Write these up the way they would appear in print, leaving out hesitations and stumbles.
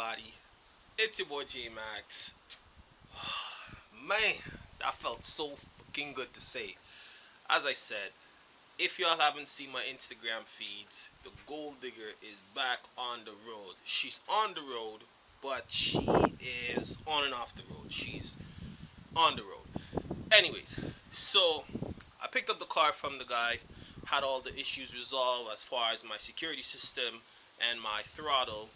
everybody? It's your boy J Max. Man, that felt so fucking good to say. As I said, if y'all haven't seen my Instagram feeds, the gold digger is back on the road. She's on the road, but she is on and off the road. She's on the road. Anyways, so I picked up the car from the guy, had all the issues resolved as far as my security system and my throttle.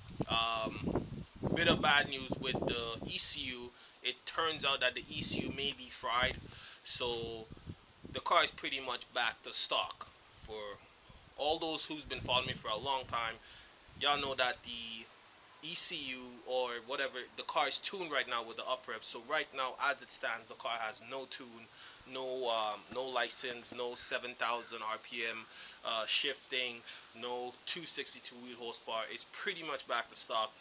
Bit of bad news with the ECU. It turns out that the ECU may be fried, so the car is pretty much back to stock. For all those who's been following me for a long time, y'all know that the ECU or whatever, the car is tuned right now with the up rev. So right now, as it stands, the car has no tune, no license, no 7,000 RPM shifting, no 262 wheel horsepower. It's pretty much back to stock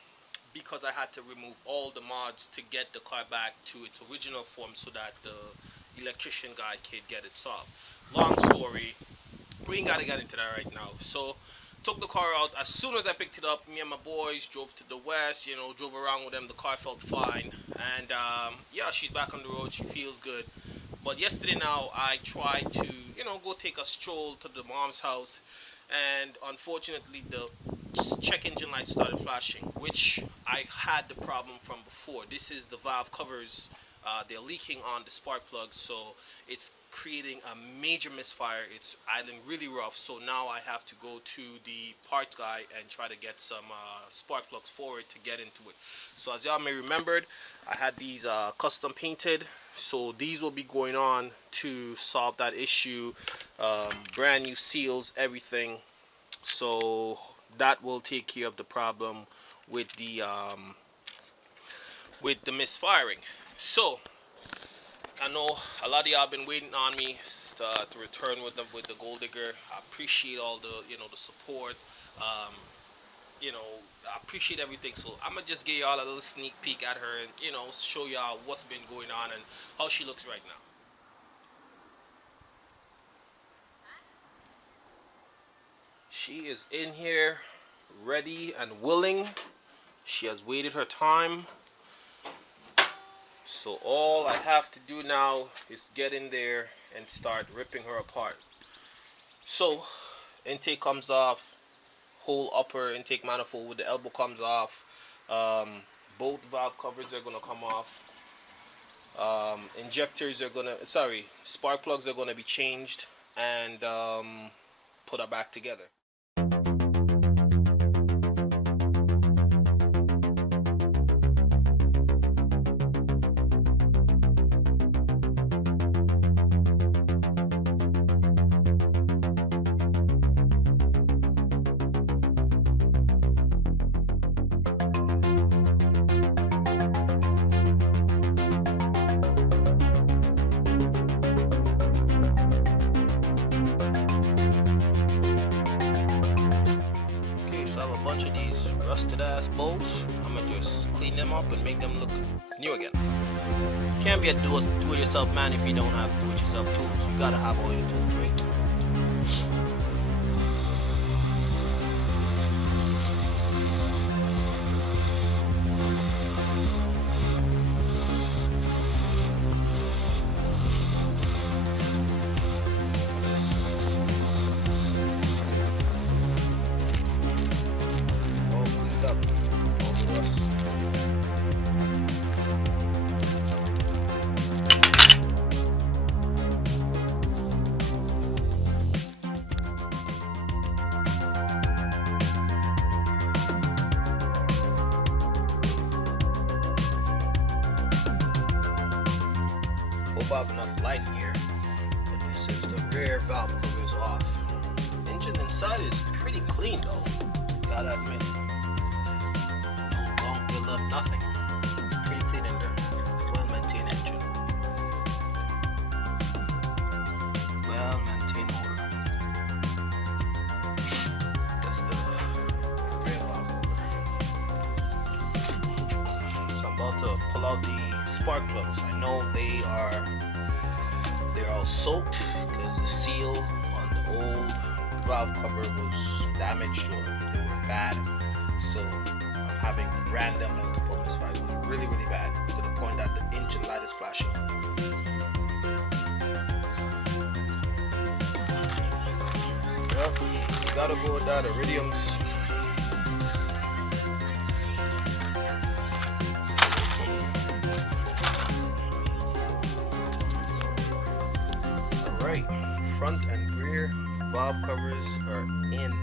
because I had to remove all the mods to get the car back to its original form so that the electrician guy could get it solved. Long story, we ain't gotta get into that right now. So took the car out. As soon as I picked it up, me and my boys drove to the west, drove around with them. The car felt fine, and yeah, she's back on the road. She feels good. But yesterday now, I tried to go take a stroll to the mom's house, and unfortunately the check engine light started flashing, which I had the problem from before. This is the valve covers. They're leaking on the spark plug, so it's creating a major misfire. It's idling really rough, so now I have to go to the parts guy and try to get some spark plugs for it to get into it. So as y'all may remembered, I had these custom painted, so these will be going on to solve that issue. Brand new seals, everything, so that will take care of the problem with the misfiring. So I know a lot of y'all been waiting on me to return with the gold digger. I appreciate all the support. I appreciate everything. So I'm gonna just give y'all a little sneak peek at her and show y'all what's been going on and how she looks right now. She is in here, ready and willing. She has waited her time. So all I have to do now is get in there and start ripping her apart. So intake comes off, whole upper intake manifold with the elbow comes off. Both valve covers are gonna come off. Spark plugs are gonna be changed and put her back together. A bunch of these rusted ass bolts. I'm gonna just clean them up and make them look new again. Can't be a do-it-yourself man if you don't have do-it-yourself tools. You gotta have all your tools, right? Hope I have enough light in here, but this is the rear valve covers off. Engine inside is pretty clean though, gotta admit. No gunk build up, nothing. It's pretty clean in there. Well maintained engine. Well maintained motor. That's the rear valve cover. So I'm about to pull out the spark plugs. I know they're all soaked because the seal on the old valve cover was damaged or they were bad, so I'm having random multiple misfires. It was really, really bad to the point that the engine light is flashing. Yep, you gotta go with that. Iridiums. Alright, front and rear valve covers are in.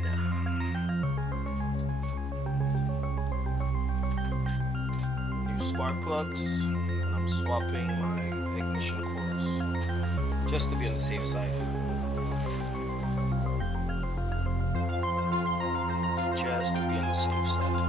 New spark plugs, and I'm swapping my ignition coils just to be on the safe side. Just to be on the safe side.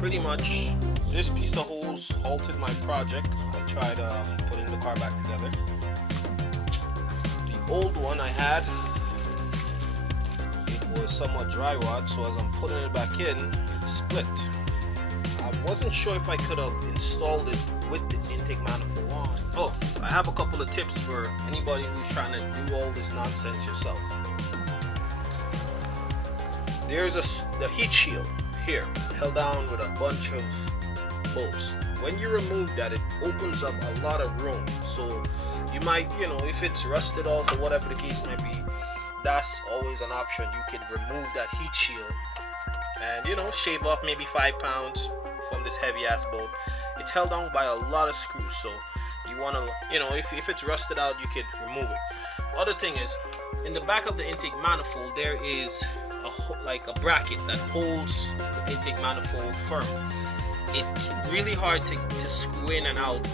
Pretty much this piece of hose halted my project. I tried putting the car back together. The old one I had, it was somewhat dry rot, so as I'm putting it back in, it split. I wasn't sure if I could have installed it with the intake manifold on. Oh, I have a couple of tips for anybody who's trying to do all this nonsense yourself. There's the heat shield here, held down with a bunch of bolts. When you remove that, it opens up a lot of room. So you might, if it's rusted off or whatever the case might be, that's always an option. You can remove that heat shield and, shave off maybe 5 pounds from this heavy ass bolt. It's held down by a lot of screws, so you want to, if it's rusted out, you can remove it. Other thing is, in the back of the intake manifold, there is a bracket that holds the intake manifold firm. It's really hard to screw in and out,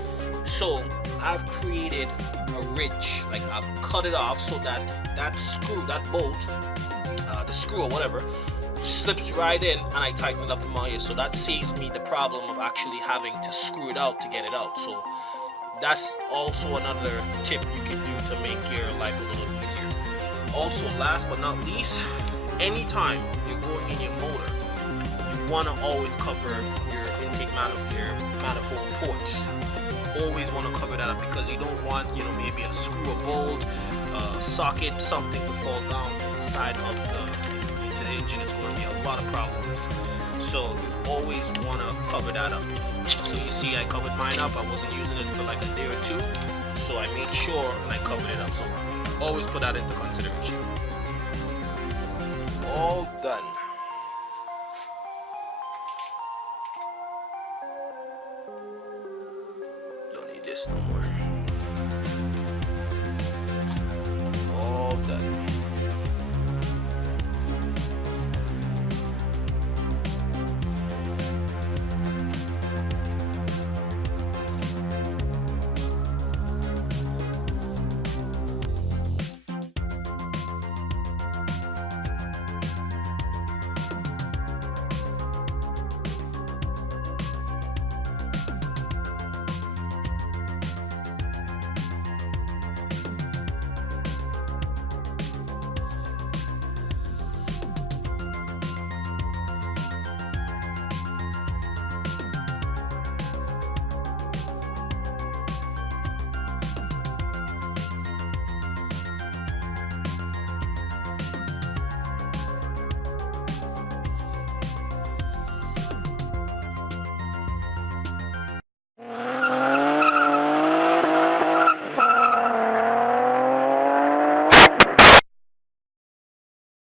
so I've created a ridge. I've cut it off so that screw, that bolt, the screw or whatever, slips right in, and I tighten it up from my ear. So that saves me the problem of actually having to screw it out to get it out. So that's also another tip you can do to make your life a little easier. Also, last but not least, anytime you're going in your motor, you want to always cover your intake manifold ports. Always want to cover that up, because you don't want, maybe a screw, a bolt, socket, something to fall down inside of into the engine. It's going to be a lot of problems. So you always want to cover that up. So you see, I covered mine up. I wasn't using it for like a day or two, so I made sure and I covered it up. So always put that into consideration. All done. Don't need this no more.